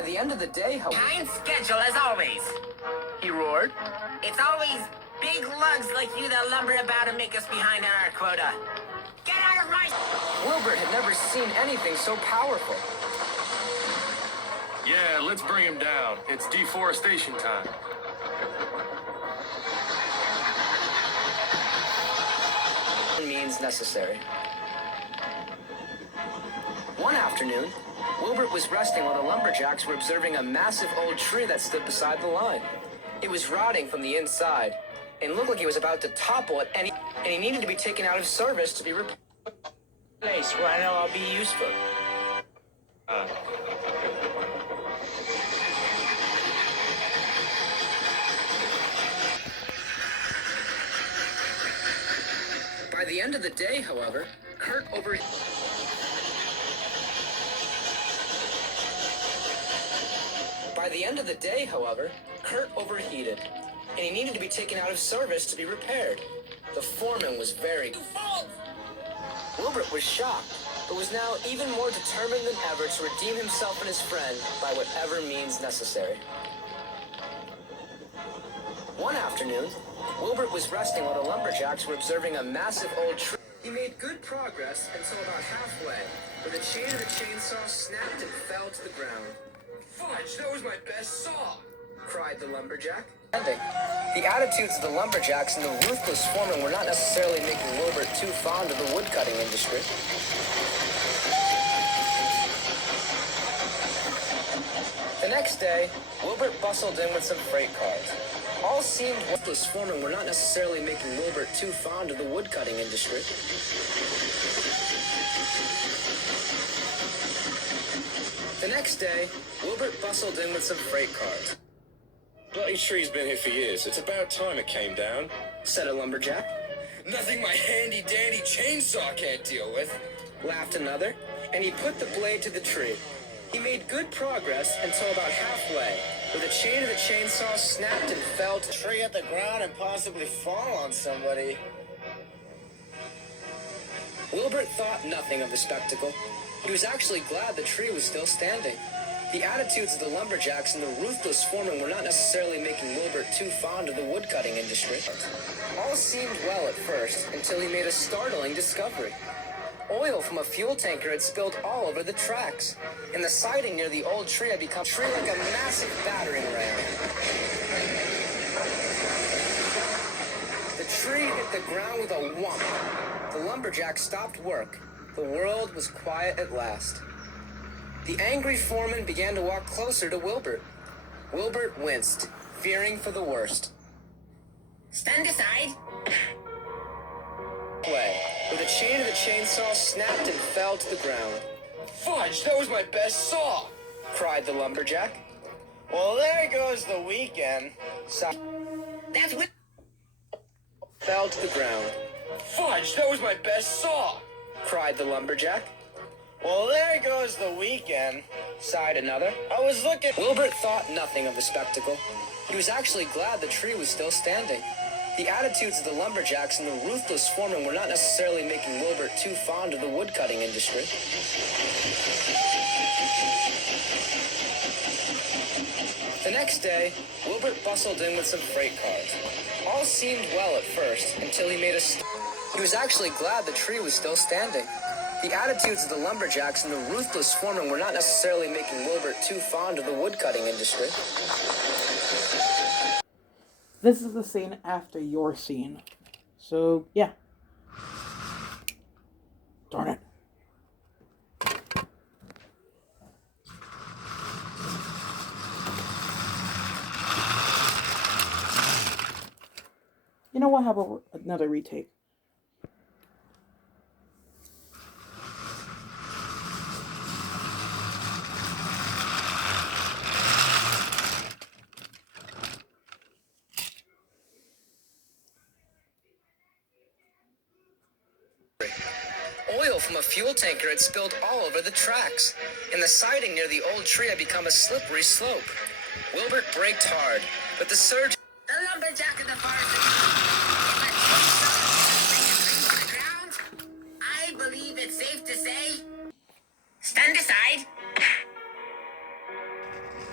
By the end of the day, Time schedule as always. he roared. It's always big lugs like you that lumber about and make us behind on our quota. Get out of my... Wilbert had never seen anything so powerful. Yeah, let's bring him down. It's deforestation time. Means necessary. One afternoon, Wilbert was resting while the lumberjacks were observing a massive old tree that stood beside the line. It was rotting from the inside and looked like it was about to topple at any, and he needed to be taken out of service to be replaced. Place where I know I'll be useful. By the end of the day, however, Kurt overheated. And he needed to be taken out of service to be repaired. The foreman was very... Wilbert was shocked, but was now even more determined than ever to redeem himself and his friend by whatever means necessary. One afternoon, Wilbert was resting while the lumberjacks were observing a massive old tree. He made good progress until about halfway, where the chain of the chainsaw snapped and fell to the ground. Fudge, that was my best saw! Cried the lumberjack. The attitudes of the lumberjacks and the ruthless foreman were not necessarily making Wilbert too fond of the woodcutting industry. The next day, Wilbert bustled in with some freight cars. All seemed ruthless foremen were not necessarily making Wilbert too fond of the woodcutting industry. The next day, Wilbert bustled in with some freight cars. Bloody tree's been here for years. It's about time it came down, Said a lumberjack. Nothing my handy-dandy chainsaw can't deal with. Laughed another, and he put the blade to the tree. He made good progress until about halfway, where the chain of the chainsaw snapped and fell to the tree at the ground and possibly fall on somebody. Wilbert thought nothing of the spectacle. He was actually glad the tree was still standing. The attitudes of the lumberjacks and the ruthless foreman were not necessarily making Wilbert too fond of the woodcutting industry. All seemed well at first, until he made a startling discovery. Oil from a fuel tanker had spilled all over the tracks, and the siding near the old tree had become like a massive battering ram. The tree hit the ground with a whomp. The lumberjack stopped work. The world was quiet at last. The angry foreman began to walk closer to Wilbert. Wilbert winced, fearing for the worst. Stand aside. Where the chain of the chainsaw snapped and fell to the ground. Fudge, that was my best saw! Cried the lumberjack. Well, there goes the weekend. That's what... Fell to the ground. Fudge, that was my best saw! Cried the lumberjack. Well, there goes the weekend. Sighed another. I was looking... Wilbert thought nothing of the spectacle. He was actually glad the tree was still standing. The attitudes of the lumberjacks and the ruthless foreman were not necessarily making Wilbert too fond of the woodcutting industry. The next day, Wilbert bustled in with some freight cars. All seemed well at first, until he made a... He was actually glad the tree was still standing. The attitudes of the lumberjacks and the ruthless foreman were not necessarily making Wilbert too fond of the woodcutting industry. This is the scene after your scene. So, yeah. Darn it. You know what? How about another retake? Oil from a fuel tanker had spilled all over the tracks, and the siding near the old tree had become a slippery slope. Wilbert braked hard, but the surge... The lumberjack in the forest. I believe it's safe to say... Stand aside.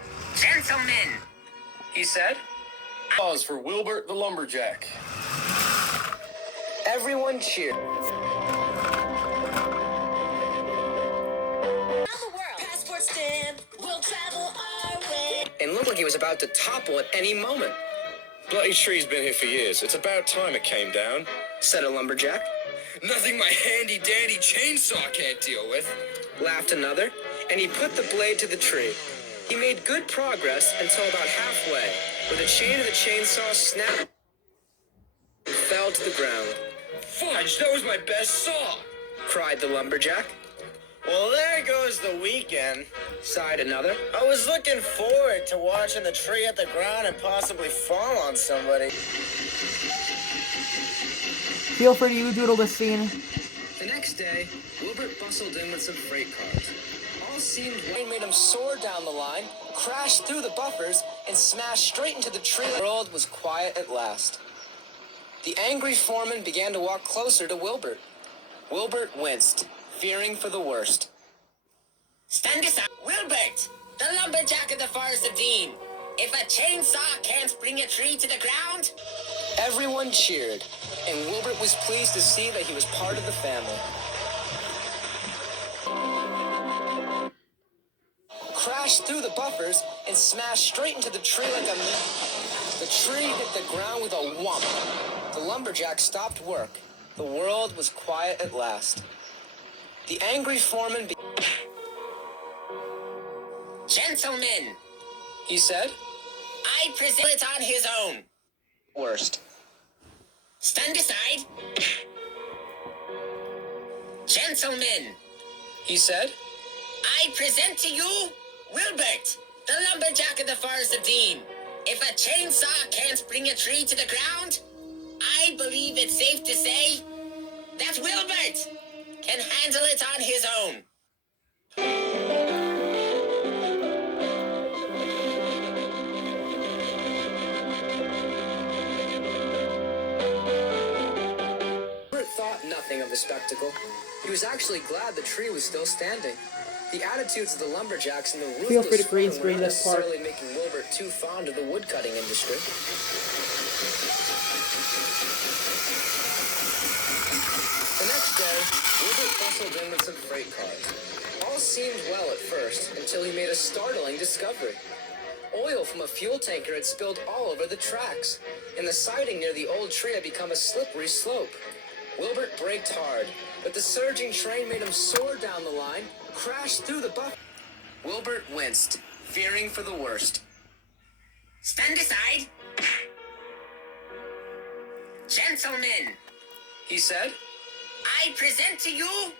Gentlemen, he said. Pause for Wilbert the lumberjack. Everyone cheered. Passport stamp, we'll travel our way. And looked like he was about to topple at any moment, Bloody tree's been here for years. It's about time it came down. said a lumberjack. Nothing my handy-dandy chainsaw can't deal with. Laughed another, and he put the blade to the tree. He made good progress until about halfway, where the chain of the chainsaw snapped and fell to the ground. Fudge, that was my best saw. Cried the lumberjack. Well, there goes the weekend. Sighed another. I was looking forward to watching the tree hit the ground and possibly fall on somebody. Feel free to doodle this scene. The next day, Wilbert bustled in with some freight cars. All seemed well. Made him soar down the line, crashed through the buffers, and smashed straight into the tree. The world was quiet at last. The angry foreman began to walk closer to Wilbert. Wilbert winced, fearing for the worst. stand aside. Wilbert, the lumberjack of the Forest of Dean. If a chainsaw can't bring a tree to the ground, Everyone cheered, and Wilbert was pleased to see that he was part of the family. Crashed through the buffers and smashed straight into the tree like a... The tree hit the ground with a whump. The lumberjack stopped work. The world was quiet at last. The angry foreman... gentlemen, He said. I present it on his own. Worst. Stand aside. Gentlemen, He said. I present to you Wilbert, the lumberjack of the Forest of Dean. If a chainsaw can't bring a tree to the ground, I believe it's safe to say that Wilbert can handle it on his own. Wilbert thought nothing of the spectacle. He was actually glad the tree was still standing. The attitudes of the lumberjacks and the Feel free ruthless to green foreman were screen not this part. necessarily making Wilbert too fond of the woodcutting industry. The next day, Wilbert bustled in with some freight cars. All seemed well at first, until he made a startling discovery. Oil from a fuel tanker had spilled all over the tracks, and the siding near the old tree had become a slippery slope. Wilbert braked hard, but the surging train made him soar down the line, crashed through the buff. Wilbert winced, fearing for the worst. Stand aside. Gentlemen, He said. I present to you